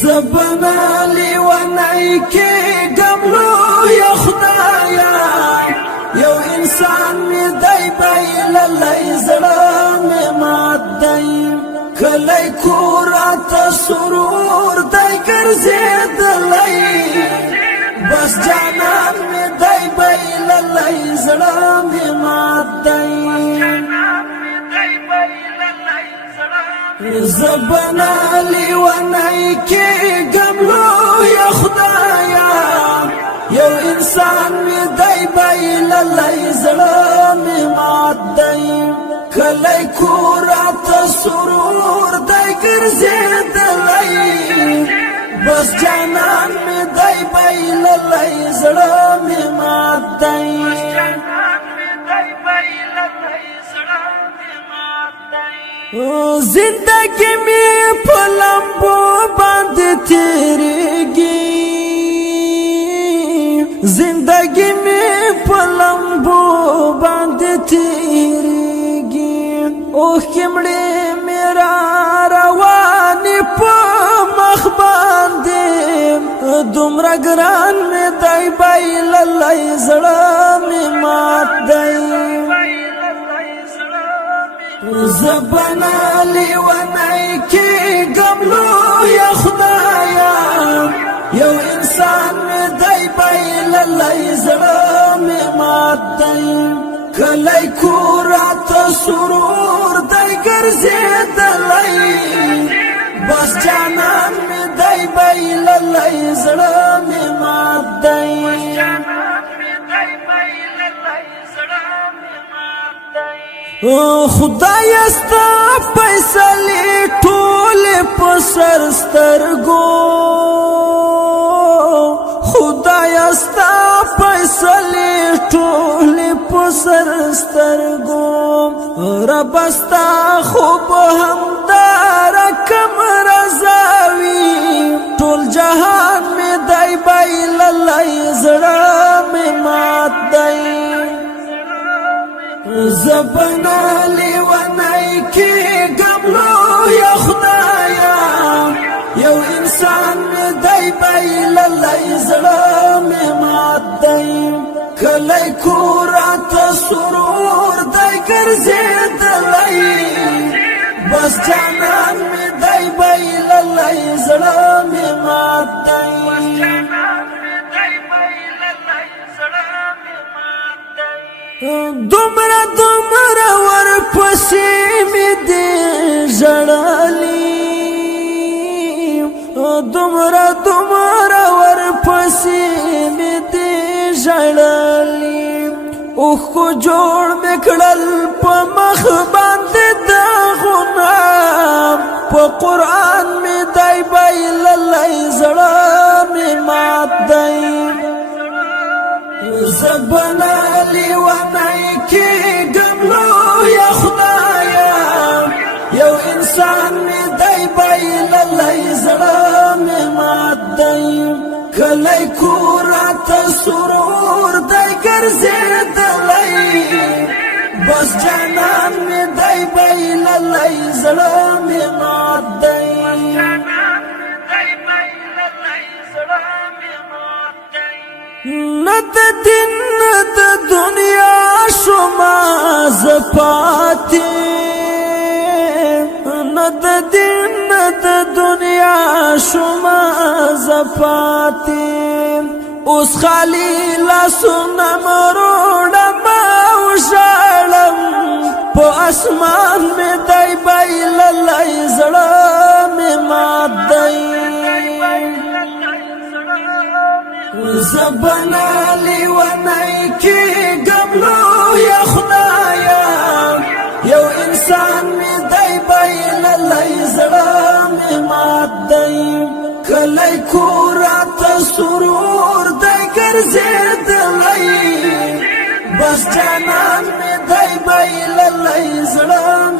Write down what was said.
زبنا لیونی کی گملو یا خدایا یو انسان می دی بیللی زړه می مات دی کلی کورات سرور دی ګرځېدلی بس جانان می دی بیللی زړه می مات دی زبنا لیونی کی گملو یا خدایا یو انسان می دی بیللی زړه می مات دی کلی کورات سرور دی ګرځېدلی بس جانان می دی بیللی زړه می مات دی زندگی میں پلمبو باندھ تیریگی زندگی میں پلمبو باندھ تیریگی اوہ کمڑے میرا روانی پا مخ باندے دمرا گران میں دائی بائی للائی زڑا میں مات دائی زبنا لیونی کی گملو یا خدایا یو انسان می دی بیللی زړه می مات دی کلی کورات سرور دی ګرځېدلی بس جانان می دی بیللی زړه می مات دی خدای استا پیسلی ټول پسر سترګو خدای استا پیسلی ټول پسر سترګو رب استا خوب همدار کم رضاوی ټول جهان می دی بیللی زړه می مات دی زبنا لیونی کی گملو یا خدایا یو انسان می دی بیللی زړه می مات دی کلی کورات سرور دی ګرځېدلی بس جانان می دی بیللی زړه می مات دی دومره دومره ورپسې مې دې ژړلي دومره دومره ورپسې مې دې ژړلي اوښکو جوړ مې کړل په مخ باندې داغونه په قرآن مې دی بیللی زړه مې مات دی زبنا لیونی کی گملو یا خدایا یو انسان می دی بیللی زړه می مات دی کلی کورات سرور دی ګرځېدلی بس جانان می دی بیللی زړه می مات دی ند دین ند دنیا شما زپاتی ند دین ند دنیا شما زپاتی اس خالی لاسونه مروړم او ژړم په اسمان می دی بیللی زړه می مات دی زبنا لیونی کی گملو یا خدایا یو انسان می دی بیللی زړه می مات دی کلی کورات سرور دی ګرځېدلی بس جانان می دی بیللی زړه